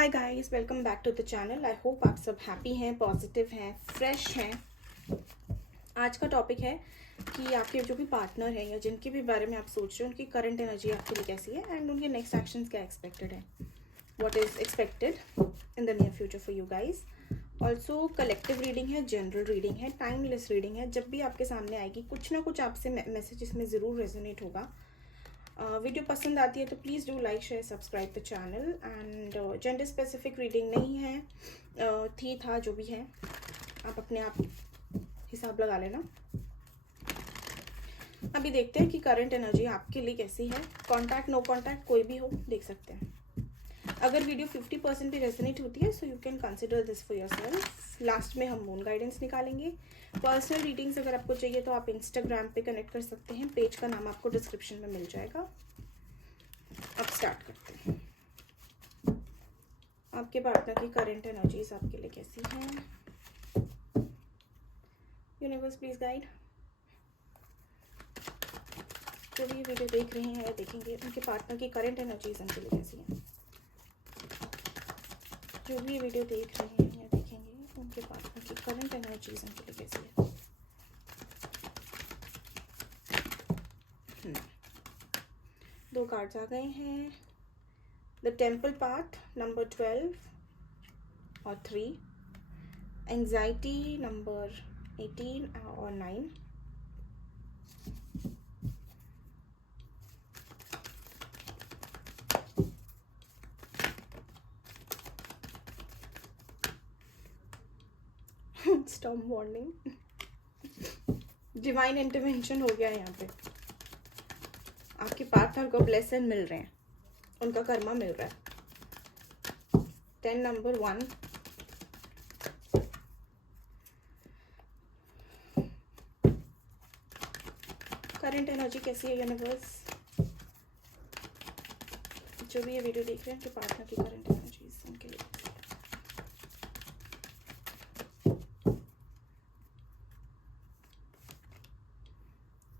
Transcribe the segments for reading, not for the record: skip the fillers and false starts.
Hi guys, welcome back to the channel. I hope आप सब happy हैं, positive हैं, फ्रेश हैं। आज का टॉपिक है कि आपके जो भी पार्टनर हैं या जिनके भी बारे में आप सोच रहे हो उनकी करंट एनर्जी आपके लिए कैसी है एंड उनके नेक्स्ट एक्शंस क्या एक्सपेक्टेड है, what is expected in the near future for you guys. Also collective reading है, जनरल रीडिंग है, टाइमलेस रीडिंग है। जब भी आपके सामने आएगी कुछ ना कुछ आपसे मैसेज इसमें ज़रूर रेजोनेट होगा। वीडियो पसंद आती है तो please do like share subscribe the channel. And gender specific reading नहीं है, था जो भी है आप अपने आप हिसाब लगा लेना। अभी देखते हैं कि करंट एनर्जी आपके लिए कैसी है। कॉन्टैक्ट नो कॉन्टैक्ट कोई भी हो देख सकते हैं। अगर वीडियो 50% भी रेजोनेट होती है so you can consider this for yourself. Last में हम मून गाइडेंस निकालेंगे। पर्सनल रीडिंग्स अगर आपको चाहिए तो आप इंस्टाग्राम पे कनेक्ट कर सकते हैं। पेज का नाम आपको डिस्क्रिप्शन में मिल जाएगा। अब स्टार्ट करते हैं। आपके पार्टनर की करंट एनर्जीज आपके लिए कैसी हैं? Universe please guide. जो भी वीडियो देख रहे हैं या देखेंगे उनके पार्टनर की करंट एनर्जीज उनके लिए कैसी हैं? जो भी वीडियो देख रहे हैं या देखेंगे उनके पार्टनर की करंट एनर्जीज उनके लिए कैसी है? दो कार्ड्स आ गए हैं। द टेम्पल पाथ नंबर 12 और 3, एंजाइटी नंबर 18 और 9, स्टॉर्म वार्निंग। डिवाइन इंटरवेंशन हो गया है यहाँ पे। आपके पार्टनर को ब्लेसिंग मिल रहे हैं, उनका कर्मा मिल रहा है। 10 नंबर 1, करंट एनर्जी कैसी है यूनिवर्स? जो भी ये वीडियो देख रहे हैं उनके पार्टनर की करंट एनर्जी उनके लिए।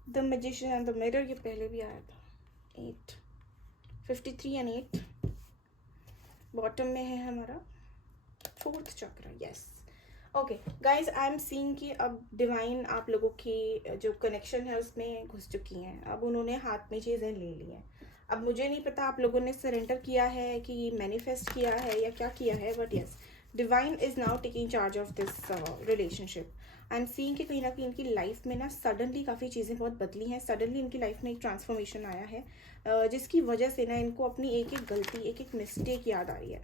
The magician and the mirror, ये पहले भी आया था। 8, 53 एंड 8 बॉटम में है हमारा 4th चक्र। Yes, okay guys, I am seeing कि अब डिवाइन आप लोगों की जो कनेक्शन है उसमें घुस चुकी हैं। अब उन्होंने हाथ में चीज़ें ले ली हैं। अब मुझे नहीं पता आप लोगों ने सरेंडर किया है कि मैनिफेस्ट किया है या क्या किया है, but yes, divine is now taking charge of this relationship. I am seeing कि कहीं ना कहीं इनकी लाइफ में ना सडनली काफ़ी चीज़ें बहुत बदली हैं। सडनली इनकी लाइफ में एक ट्रांसफॉर्मेशन आया है, जिसकी वजह से ना इनको अपनी एक एक गलती, एक एक मिस्टेक याद आ रही है।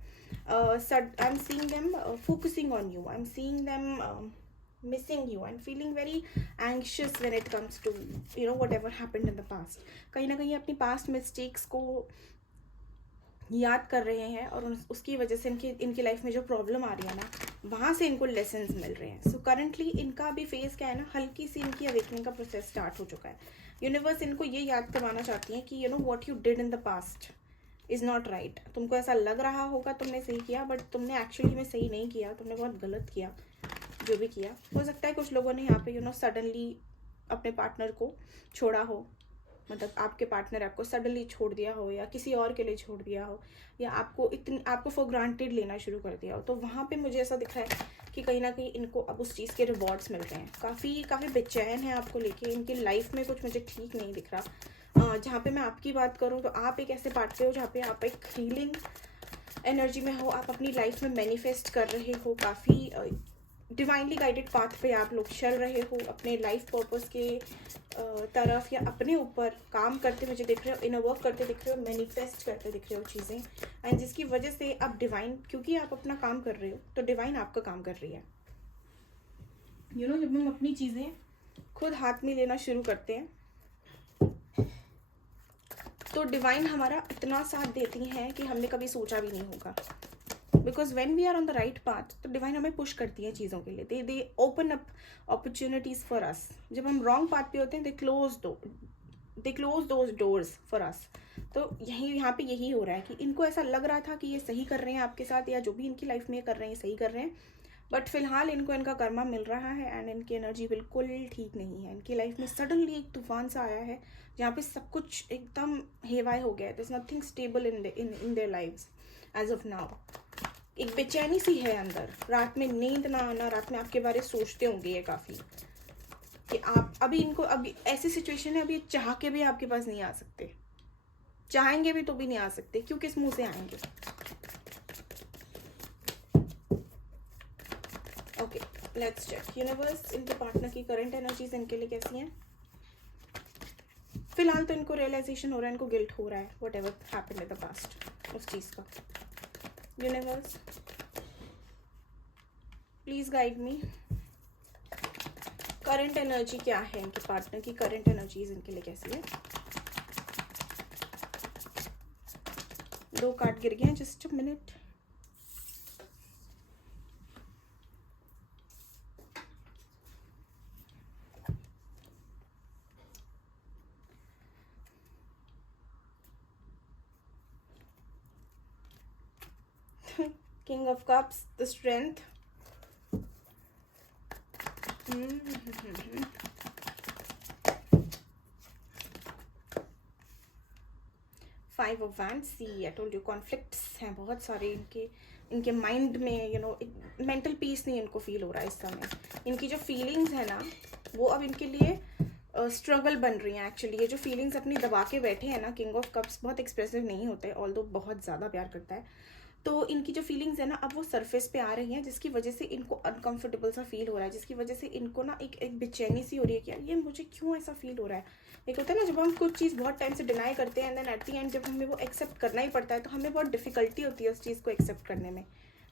I'm seeing them focusing on you. I'm seeing them missing you and feeling very anxious when it comes to whatever happened in the past. कहीं ना कहीं अपनी past mistakes को याद कर रहे हैं और उसकी वजह से इनकी लाइफ में जो प्रॉब्लम आ रही है ना, वहाँ से इनको लेसन्स मिल रहे हैं। सो करंटली इनका भी फेज क्या है ना, हल्की सी इनकी अवेकनिंग का प्रोसेस स्टार्ट हो चुका है। यूनिवर्स इनको ये याद करवाना चाहती है कि what you did in the past is not right. तुमको ऐसा लग रहा होगा तुमने सही किया, बट तुमने एक्चुअली में सही नहीं किया। तुमने बहुत गलत किया जो भी किया। हो सकता है कुछ लोगों ने यहाँ पे सडनली अपने पार्टनर को छोड़ा हो, मतलब आपके पार्टनर आपको सडनली छोड़ दिया हो या किसी और के लिए छोड़ दिया हो, या आपको फॉर ग्रांटेड लेना शुरू कर दिया हो। तो वहाँ पे मुझे ऐसा दिख रहा है कि कहीं ना कहीं इनको अब उस चीज़ के रिवॉर्ड्स मिल रहे हैं। काफ़ी बेचैन है आपको लेके। इनकी लाइफ में कुछ मुझे ठीक नहीं दिख रहा। जहाँ पे मैं आपकी बात करूँ तो आप एक ऐसे पार्ट पे हो जहाँ पे आप एक हीलिंग एनर्जी में हो। आप अपनी लाइफ में मैनिफेस्ट कर रहे हो, काफ़ी डिवाइनली गाइडेड पाथ पे आप लोग चल रहे हो। अपने लाइफ पर्पस के तरफ या अपने ऊपर काम करते मुझे दिख रहे हो, इनर वर्क करते दिख रहे हो, मैनिफेस्ट करते दिख रहे हो चीज़ें, एंड जिसकी वजह से अब डिवाइन, क्योंकि आप अपना काम कर रहे हो तो डिवाइन आपका काम कर रही है। जब हम अपनी चीज़ें खुद हाथ में लेना शुरू करते हैं तो डिवाइन हमारा इतना साथ देती हैं कि हमने कभी सोचा भी नहीं होगा। Because when we are on the right path तो डिवाइन हमें पुश करती है चीज़ों के लिए। They open up opportunities for us. जब हम रॉन्ग पाथ पे होते हैं they close those doors for us. तो यहाँ पे यही हो रहा है कि इनको ऐसा लग रहा था कि ये सही कर रहे हैं आपके साथ, या जो भी इनकी लाइफ में कर रहे हैं सही कर रहे हैं, बट फिलहाल इनको इनका कर्मा मिल रहा है एंड इनकी एनर्जी बिल्कुल ठीक नहीं है। इनकी लाइफ में सडनली एक तूफान सा आया है जहाँ पे सब कुछ एकदम हेवाय हो गया है। There is nothing stable in their lives as of now. एक बेचैनी सी है अंदर, रात में नींद ना आना, रात में आपके बारे सोचते होंगे ये काफ़ी, कि आप अभी इनको, अभी ऐसी सिचुएशन है, अभी चाह के भी आपके पास नहीं आ सकते, चाहेंगे भी तो भी नहीं आ सकते, क्यों, किस मुंह से आएंगे। ओके, लेट्स चेक यूनिवर्स, इनके पार्टनर की करंट एनर्जीज इनके लिए कैसी हैं। फिलहाल तो इनको रियलाइजेशन हो रहा है, इनको गिल्ट हो रहा है what ever happened in the past, उस चीज़ का। Universe please guide me, current energy क्या है इनके पार्टनर की, करंट एनर्जीज इनके लिए कैसी है। 2 कार्ड गिर गए हैं, just a minute. King of Cups, the strength. 5 of Wands. See, I told you conflicts हैं बहुत सारे इनके माइंड में, यू नो, मेंटल पीस नहीं इनको फील हो रहा है इस समय। इनकी जो फीलिंग्स है ना, वो अब इनके लिए स्ट्रगल बन रही हैं एक्चुअली। ये जो फीलिंग्स अपनी दबा के बैठे हैं ना, किंग ऑफ कप्स बहुत एक्सप्रेसिव नहीं होते, ऑल्दो बहुत ज़्यादा प्यार करता है, तो इनकी जो फीलिंग्स है ना, अब वो सरफेस पे आ रही हैं, जिसकी वजह से इनको अनकंफर्टेबल सा फील हो रहा है, जिसकी वजह से इनको ना एक बेचैनी सी हो रही है कि यार ये मुझे क्यों ऐसा फील हो रहा है। एक होता है ना, जब हम कुछ चीज़ बहुत टाइम से डिनाई करते हैं, and then at the end जब हमें वो एक्सेप्ट करना ही पड़ता है, तो हमें बहुत डिफिकल्टी होती है उस चीज़ को एक्सेप्ट करने में।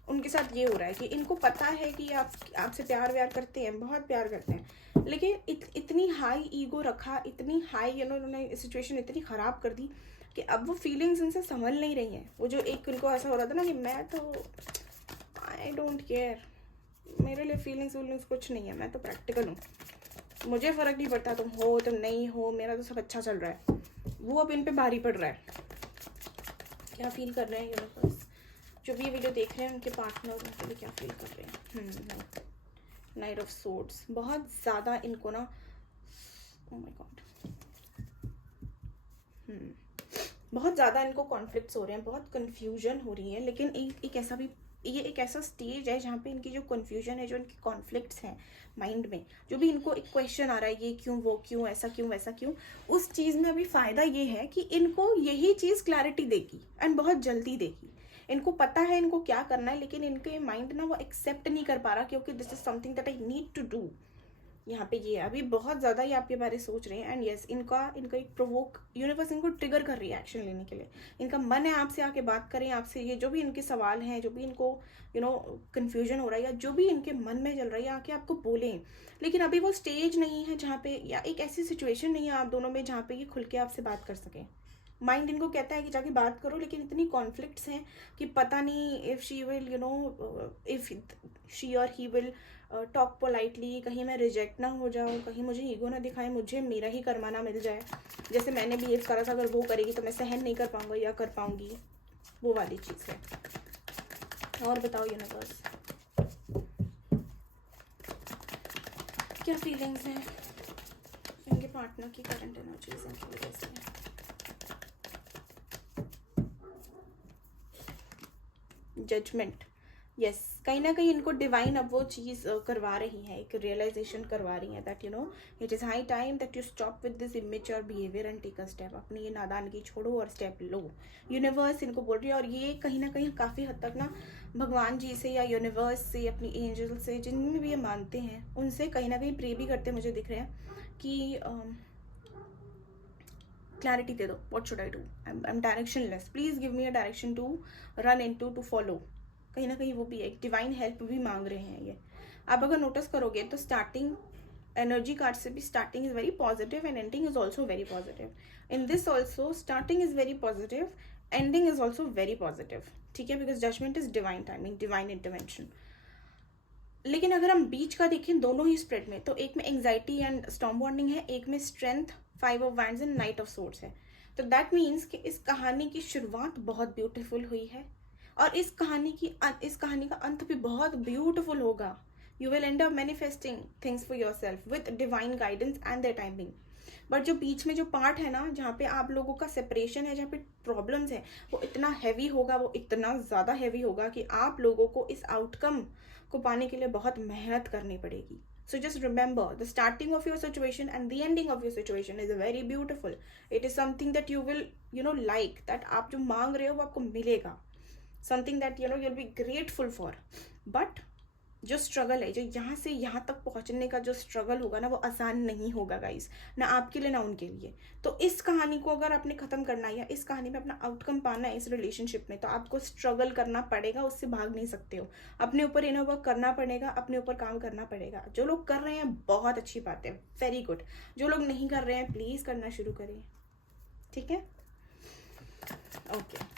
उनके साथ ये हो रहा है कि इनको पता है कि आपसे प्यार व्यार करते हैं, बहुत प्यार करते हैं, लेकिन इतनी हाई ईगो रखा, इतनी हाई, यू नो, उन्होंने सिचुएशन इतनी ख़राब कर दी कि अब वो फीलिंग्स इनसे संभल नहीं रही हैं। वो जो एक उनको ऐसा हो रहा था ना कि मैं तो आई डोंट केयर, मेरे लिए फीलिंग्स कुछ नहीं है, मैं तो प्रैक्टिकल हूँ, मुझे फ़र्क नहीं पड़ता तुम हो तुम नहीं हो, मेरा तो सब अच्छा चल रहा है, वो अब इन पे भारी पड़ रहा है। क्या फील कर रहे हैं यूनिवर्स, जो भी ये वीडियो देख रहे हैं उनके पार्टनर उनके लिए क्या फील कर रहे हैं। नाइट ऑफ सोर्ड्स, बहुत ज़्यादा इनको ना, ओह माय गॉड, बहुत ज़्यादा इनको कॉन्फ्लिक्ट्स हो रहे हैं, बहुत कन्फ्यूजन हो रही है, लेकिन एक ऐसा भी, ये एक ऐसा स्टेज है जहाँ पे इनकी जो कन्फ्यूजन है, जो इनकी कॉन्फ्लिक्ट्स हैं माइंड में, जो भी इनको एक क्वेश्चन आ रहा है, ये क्यों, वो क्यों, ऐसा क्यों, वैसा क्यों, उस चीज़ में अभी फ़ायदा ये है कि इनको यही चीज़ क्लैरिटी देगी, एंड बहुत जल्दी देगी। इनको पता है इनको क्या करना है, लेकिन इनके माइंड ना वो एक्सेप्ट नहीं कर पा रहा, क्योंकि this is something that I need to do. यहाँ पे ये अभी बहुत ज़्यादा ये आपके बारे सोच रहे हैं, एंड यस, इनका एक प्रोवोक, यूनिवर्स इनको ट्रिगर कर रही है एक्शन लेने के लिए। इनका मन है आपसे आके बात करें, आपसे ये जो भी इनके सवाल हैं, जो भी इनको यू नो कन्फ्यूजन हो रहा है, या जो भी इनके मन में चल रहा है, आके आपको बोलें। लेकिन अभी वो स्टेज नहीं है जहाँ पे, या एक ऐसी सिचुएशन नहीं है आप दोनों में जहाँ पे ये खुल के आपसे बात कर सकें। माइंड इनको कहता है कि जाके बात करो, लेकिन इतनी कॉन्फ्लिक्ट्स हैं कि पता नहीं if she will, you know, if she और ही विल टॉक पोलाइटली, कहीं मैं रिजेक्ट ना हो जाऊँ, कहीं मुझे ईगो ना दिखाए, मुझे मेरा ही कर्मा ना मिल जाए, जैसे मैंने बिहेव करा था, अगर वो करेगी तो मैं सहन नहीं कर पाऊँगा या कर पाऊँगी, वो वाली चीज़ है। और बताओ यूनिवर्स, क्या फीलिंग्स हैं इनके पार्टनर की, करंट एनर्जीज इनकी वजह से। जजमेंट, यस, कहीं ना कहीं इनको डिवाइन अब वो चीज़ करवा रही है, एक रियलाइजेशन करवा रही है that you know it is high time that you stop with this immature behaviour and take a step. अपनी ये नादानगी छोड़ो और स्टेप लो। यूनिवर्स इनको बोल रही है, और ये कहीं ना कहीं काफ़ी हद तक ना भगवान जी से या यूनिवर्स से, अपनी एंजल से, जिनमें भी ये मानते हैं, उनसे कहीं ना कहीं प्रे भी करते मुझे दिख रहे हैं कि क्लैरिटी दे दो, what should I do, I am directionless, please give me a direction to run into, to follow. कहीं ना कहीं वो भी एक डिवाइन हेल्प भी मांग रहे हैं ये। आप अगर नोटिस करोगे तो स्टार्टिंग एनर्जी कार्ड से भी starting is very positive and ending is also very positive. In this also starting is very positive, ending is also very positive, ठीक है, because judgement is divine timing, divine intervention. लेकिन अगर हम बीच का देखें दोनों ही स्प्रेड में, तो एक में एंग्जाइटी एंड स्टॉर्म बॉन्डिंग है, एक में strength, 5 of wands and night of swords है। तो दैट मीन्स कि इस कहानी की शुरुआत बहुत ब्यूटीफुल हुई है, और इस कहानी का अंत भी बहुत ब्यूटीफुल होगा। You will end up manifesting things for your self with divine guidance and their timing. But जो बीच में जो पार्ट है ना, जहाँ पे आप लोगों का सेपरेशन है, जहाँ पे प्रॉब्लम्स है, वो इतना हैवी होगा, वो इतना ज़्यादा हैवी होगा कि आप लोगों को इस आउटकम को पाने के लिए बहुत मेहनत करनी पड़ेगी. So just remember, the starting of your situation and the ending of your situation is very beautiful. It is something that you will, like, that आप जो मांग रहे हो वो आपको मिलेगा. Something that, you'll be grateful for. But जो struggle है, जो यहाँ से यहाँ तक पहुँचने का जो स्ट्रगल होगा ना, वो आसान नहीं होगा गाइस, ना आपके लिए ना उनके लिए. तो इस कहानी को अगर आपने ख़त्म करना है या इस कहानी में अपना आउटकम पाना है इस रिलेशनशिप में, तो आपको स्ट्रगल करना पड़ेगा, उससे भाग नहीं सकते हो. अपने ऊपर इनर वर्क करना पड़ेगा, अपने ऊपर काम करना पड़ेगा. जो लोग कर रहे हैं बहुत अच्छी बात है, वेरी गुड. जो लोग नहीं कर रहे हैं प्लीज़ करना शुरू करें, ठीक है. ओके,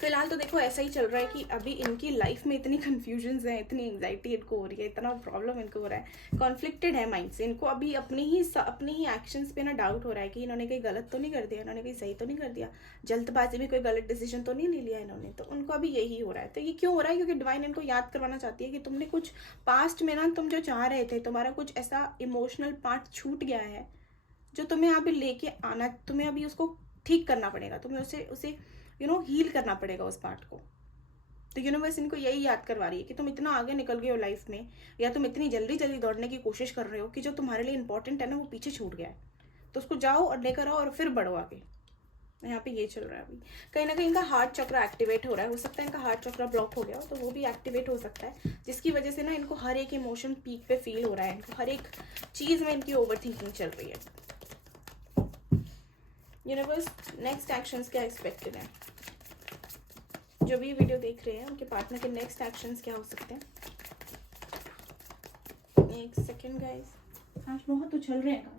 फिलहाल तो देखो ऐसा ही चल रहा है कि अभी इनकी लाइफ में इतनी कन्फ्यूजन्स हैं, इतनी एंग्जाइटी इनको हो रही है, इतना प्रॉब्लम इनको हो रहा है, कॉन्फ्लिक्टेड है माइंड से. इनको अभी अपने ही एक्शंस पे ना डाउट हो रहा है कि इन्होंने कहीं गलत तो नहीं कर दिया, इन्होंने कहीं सही तो नहीं कर दिया, जल्दबाजी में कोई गलत डिसीजन तो नहीं ले लिया इन्होंने. तो उनको अभी यही हो रहा है. तो ये क्यों हो रहा है? क्योंकि डिवाइन इनको याद करवाना चाहती है कि तुमने कुछ पास्ट में ना, तुम जो चाह रहे थे, तुम्हारा कुछ ऐसा इमोशनल पार्ट छूट गया है जो तुम्हें अभी लेके आना, तुम्हें अभी उसको ठीक करना पड़ेगा, तुम्हें उसे हील करना पड़ेगा उस पार्ट को. तो यूनिवर्स इनको यही याद करवा रही है कि तुम इतना आगे निकल गए हो लाइफ में, या तुम इतनी जल्दी जल्दी दौड़ने की कोशिश कर रहे हो कि जो तुम्हारे लिए इंपॉर्टेंट है ना, वो पीछे छूट गया है. तो उसको जाओ और लेकर आओ और फिर बढ़ो आगे. यहाँ पे ये चल रहा है अभी. कहीं ना कहीं इनका हार्ट चक्र एक्टिवेट हो रहा है. हो सकता है इनका हार्ट चक्र ब्लॉक हो गया हो, तो वो भी एक्टिवेट हो सकता है, जिसकी वजह से ना इनको हर एक इमोशन पीक पे फील हो रहा है. इनको हर एक चीज़ में इनकी ओवर थिंकिंग चल रही है. यूनिवर्स नेक्स्ट एक्शंस क्या एक्सपेक्टेड है? जो भी वीडियो देख रहे हैं उनके पार्टनर के नेक्स्ट एक्शंस क्या हो सकते हैं? एक सेकेंड गाइस, आज बहुत उछल रहे हैं.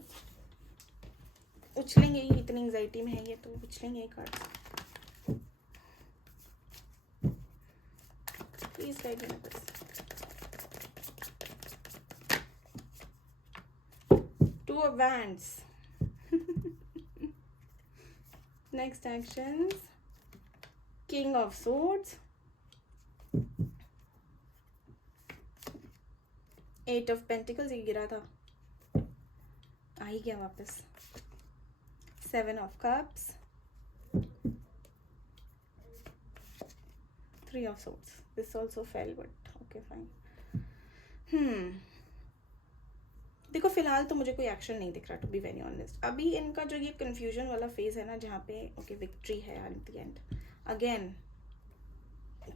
उछलेंगे ही, इतनी एंग्जाइटी में है ये, तो उछलेंगे ही card. Please guide universe. Two of wands. Next actions, King of Swords, Eight of Pentacles, ये गिरा था, आ ही गया वापस. Seven of Cups, Three of Swords. This also fell, but okay fine. देखो फिलहाल तो मुझे कोई एक्शन नहीं दिख रहा, टू बी वेरी ऑनेस्ट. अभी इनका जो ये कंफ्यूजन वाला फेज है ना, जहाँ पे ओके विक्ट्री है eight the and. Again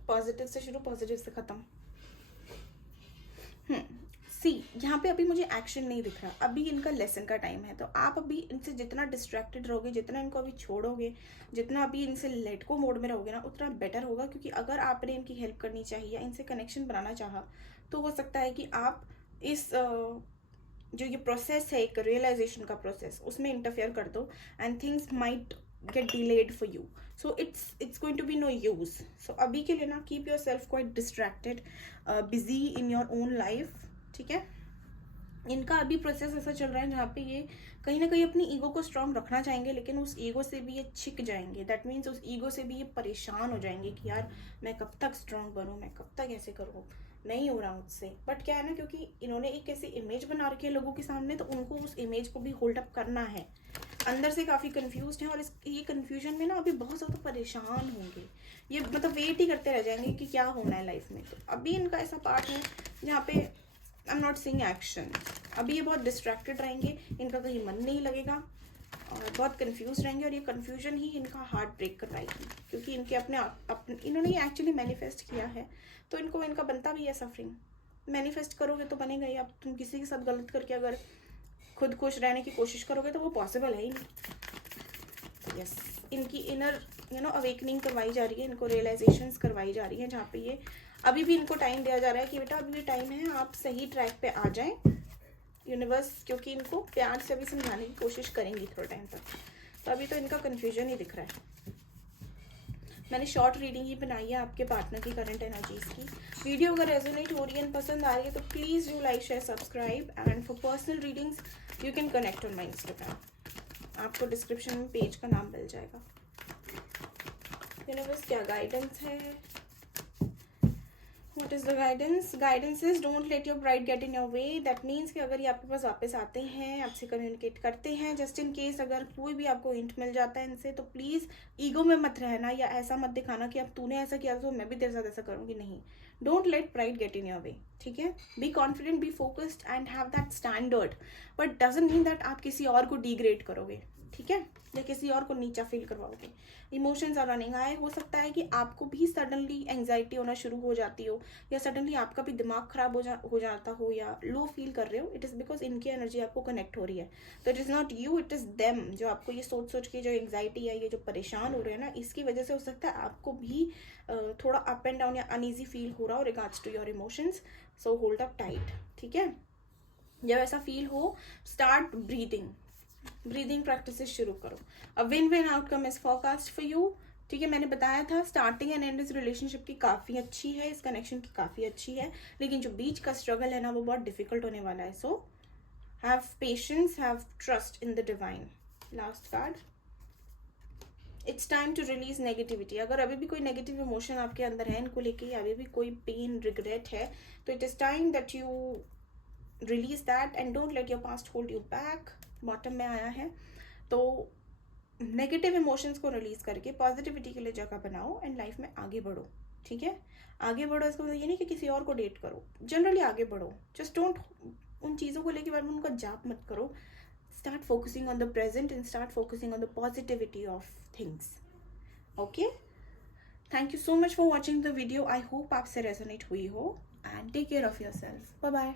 positive से शुरू, पॉजिटिव से खत्म. सी यहाँ पे अभी मुझे एक्शन नहीं दिख रहा. अभी इनका लेसन का टाइम है. तो आप अभी इनसे जितना डिस्ट्रैक्टेड रहोगे, जितना इनको अभी छोड़ोगे, जितना अभी इनसे लेट को मोड में रहोगे ना, उतना बेटर होगा. क्योंकि अगर आपने इनकी हेल्प करनी चाहिए या इनसे कनेक्शन बनाना चाहा, तो हो सकता है कि आप इस जो ये प्रोसेस है, एक रियलाइजेशन का प्रोसेस, उसमें इंटरफेयर कर दो and things might get delayed for you. So it's going to be no use. So अभी के लिए ना keep yourself quite distracted, busy in your own life. ठीक है. इनका अभी प्रोसेस ऐसा चल रहा है जहाँ पे ये कहीं ना कहीं अपनी ईगो को स्ट्रांग रखना चाहेंगे, लेकिन उस ईगो से भी ये छिक जाएंगे. दैट मीन्स उस ईगो से भी ये परेशान हो जाएंगे कि यार मैं कब तक स्ट्रांग बनूँ, मैं कब तक ऐसे करूँ, नहीं हो रहा मुझसे. बट क्या है ना, क्योंकि इन्होंने एक ऐसी इमेज बना रखी है लोगों के सामने, तो उनको उस इमेज को भी होल्ड अप करना है. अंदर से काफ़ी कंफ्यूज्ड हैं और ये कंफ्यूजन में ना अभी बहुत ज़्यादा परेशान होंगे. ये मतलब वेट ही करते रह जाएंगे कि क्या होना है लाइफ में. तो अभी इनका ऐसा पार्ट है जहाँ पे I am not seeing action. अभी ये बहुत डिस्ट्रैक्टेड रहेंगे, इनका कहीं मन नहीं लगेगा और बहुत कंफ्यूज रहेंगे. और ये कंफ्यूजन ही इनका हार्ट ब्रेक करवाएगी, क्योंकि इनके अपने इन्होंने ये एक्चुअली मैनिफेस्ट किया है. तो इनको इनका बनता भी है सफरिंग. मैनिफेस्ट करोगे तो बनेगा ही. अब तुम किसी के साथ गलत करके अगर खुद खुश रहने की कोशिश करोगे तो वो पॉसिबल है ही नहीं. यस, इनकी इनर अवेकनिंग करवाई जा रही है, इनको रियलाइजेशंस करवाई जा रही है, जहाँ पे ये अभी भी इनको टाइम दिया जा रहा है कि बेटा अभी भी टाइम है, आप सही ट्रैक पे आ जाएं. यूनिवर्स क्योंकि इनको प्यार से अभी समझाने की कोशिश करेंगी थोड़ा टाइम तक. तो अभी तो इनका कन्फ्यूजन ही दिख रहा है. मैंने शॉर्ट रीडिंग ही बनाई है आपके पार्टनर की करंट एनर्जीज की. वीडियो अगर रेजोनेट हो रही है, पसंद आ रही है, तो please do like, share, subscribe. And for personal readings you can connect on my Instagram. आपको डिस्क्रिप्शन में पेज का नाम मिल जाएगा. यूनिवर्स क्या गाइडेंस है What is the guidance? Guidance is don't let your pride get in your way. That means कि अगर ये आपके पास वापस आते हैं, आपसे कम्युनिकेट करते हैं, जस्ट इन केस अगर कोई भी आपको हिंट मिल जाता है इनसे, तो प्लीज़ ईगो में मत रहना या ऐसा मत दिखाना कि अब तूने ऐसा किया तो मैं भी तेरे साथ ऐसा करूँगी. नहीं, don't let pride get in your way. ठीक है, be confident, be focused and have that standard, but doesn't mean that आप किसी और को डिग्रेड करोगे. ठीक है, या किसी और को नीचा फील करवाओगे. Emotions are running high. हो सकता है कि आपको भी सडनली एंग्जाइटी होना शुरू हो जाती हो, या सडनली आपका भी दिमाग खराब हो जाता हो, या लो फील कर रहे हो. इट इज़ बिकॉज इनकी एनर्जी आपको कनेक्ट हो रही है. तो it is not you, it is them. जो आपको ये सोच सोच के जो एंग्जाइटी है, ये जो परेशान हो रहे हैं ना, इसकी वजह से हो सकता है आपको भी थोड़ा अप एंड डाउन या अनईजी फील हो रहा हो regards to your emotions. So hold up tight. ठीक है, जब ऐसा फील हो, स्टार्ट ब्रीदिंग प्रैक्टिसेस शुरू करो. A win win outcome is forecast for you. ठीक है, मैंने बताया था स्टार्टिंग एंड एंड इस रिलेशनशिप की काफ़ी अच्छी है, इस कनेक्शन की काफ़ी अच्छी है, लेकिन जो बीच का स्ट्रगल है ना, वो बहुत डिफिकल्ट होने वाला है. So have patience, have trust in the divine. Last card, it's time to release negativity. अगर अभी भी कोई नेगेटिव इमोशन आपके अंदर है इनको लेके, या अभी भी कोई पेन रिग्रेट है, तो it is time that you release that and don't let your past hold you back. Bottom में आया है, तो नेगेटिव इमोशंस को रिलीज करके पॉजिटिविटी के लिए जगह बनाओ एंड लाइफ में आगे बढ़ो. ठीक है, आगे बढ़ो. इसका मतलब ये नहीं कि किसी और को डेट करो, जनरली आगे बढ़ो. जस्ट डोंट उन चीज़ों को लेके बार में उनका जाप मत करो. Start focusing on the present and start focusing on the positivity of things. Okay, thank you so much for watching the video. I hope आपसे रेजोनेट हुई हो, and take care of your self. Bye bye.